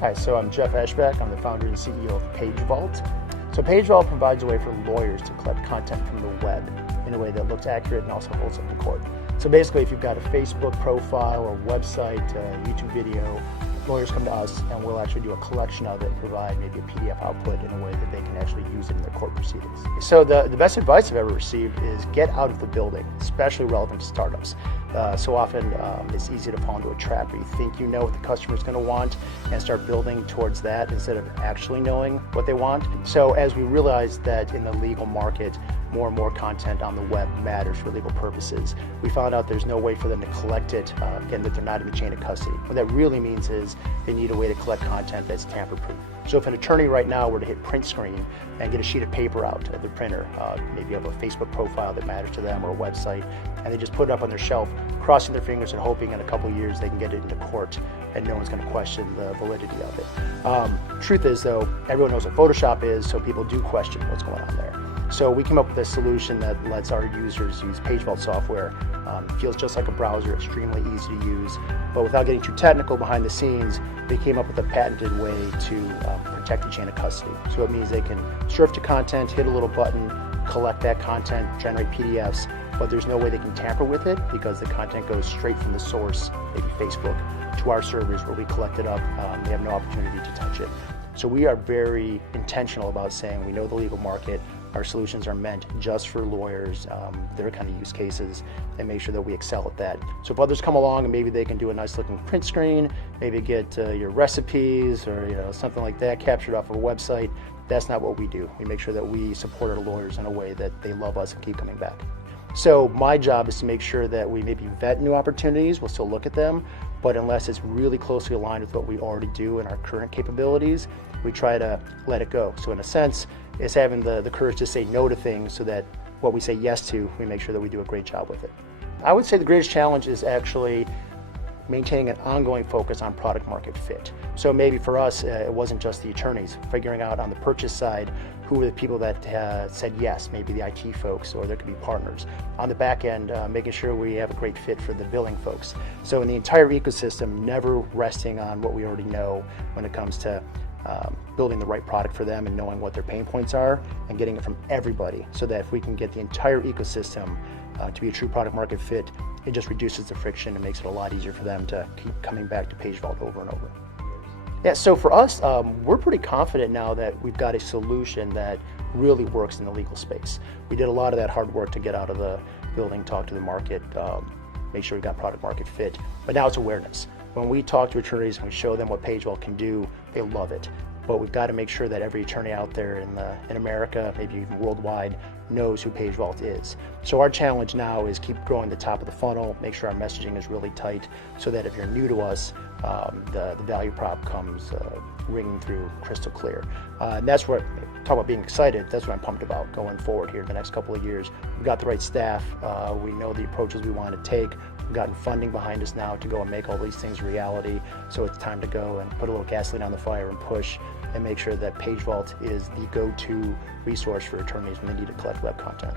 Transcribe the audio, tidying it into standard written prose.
Hi, so I'm Jeff Eschbach. I'm the founder and CEO of PageVault. So PageVault provides a way for lawyers to collect content from the web in a way that looks accurate and also holds up in court. So basically, if you've got a Facebook profile or website, YouTube video, lawyers come to us and we'll actually do a collection of it and provide maybe a PDF output in a way that they can actually use it in their court proceedings. So the best advice I've ever received is get out of the building, especially relevant to startups. So often it's easy to fall into a trap where you think you know what the customer is going to want and start building towards that instead of actually knowing what they want. So as we realize that in the legal market, more and more content on the web matters for legal purposes, we found out there's no way for them to collect it, again, that they're not in the chain of custody. What that really means is they need a way to collect content that's tamper-proof. So if an attorney right now were to hit print screen and get a sheet of paper out of the printer, maybe you have a Facebook profile that matters to them or a website, and they just put it up on their shelf, crossing their fingers and hoping in a couple of years they can get it into court and no one's going to question the validity of it. Truth is, though, everyone knows what Photoshop is, so people do question what's going on there. So we came up with a solution that lets our users use PageVault software. It feels just like a browser, extremely easy to use, but without getting too technical behind the scenes, they came up with a patented way to protect the chain of custody. So it means they can surf to content, hit a little button, collect that content, generate PDFs, but there's no way they can tamper with it because the content goes straight from the source, maybe Facebook, to our servers where we collect it up. They have no opportunity to touch it. So we are very intentional about saying we know the legal market. Our solutions are meant just for lawyers, their kind of use cases, and make sure that we excel at that. So if others come along and maybe they can do a nice looking print screen, maybe get your recipes or something like that captured off of a website, that's not what we do. We make sure that we support our lawyers in a way that they love us and keep coming back. So my job is to make sure that we maybe vet new opportunities, we'll still look at them, but unless it's really closely aligned with what we already do in our current capabilities, we try to let it go. So in a sense, it's having the courage to say no to things so that what we say yes to, we make sure that we do a great job with it. I would say the greatest challenge is actually maintaining an ongoing focus on product market fit. So maybe for us, it wasn't just the attorneys, figuring out on the purchase side, who were the people that said yes, maybe the IT folks, or there could be partners. On the back end, making sure we have a great fit for the billing folks. So in the entire ecosystem, never resting on what we already know when it comes to building the right product for them and knowing what their pain points are and getting it from everybody so that if we can get the entire ecosystem to be a true product market fit, it just reduces the friction and makes it a lot easier for them to keep coming back to PageVault over and over. Yeah, so for us, we're pretty confident now that we've got a solution that really works in the legal space. We did a lot of that hard work to get out of the building, talk to the market, make sure we got product market fit, but now it's awareness. When we talk to attorneys and we show them what PageVault can do, they love it. But we've got to make sure that every attorney out there in America, maybe even worldwide, knows who PageVault is. So our challenge now is keep growing the top of the funnel, make sure our messaging is really tight so that if you're new to us, the value prop comes ringing through crystal clear. And that's what, talk about being excited, that's what I'm pumped about going forward here in the next couple of years. We've got the right staff, we know the approaches we want to take, we've gotten funding behind us now to go and make all these things reality, so it's time to go and put a little gasoline on the fire and push and make sure that PageVault is the go-to resource for attorneys when they need to collect web content.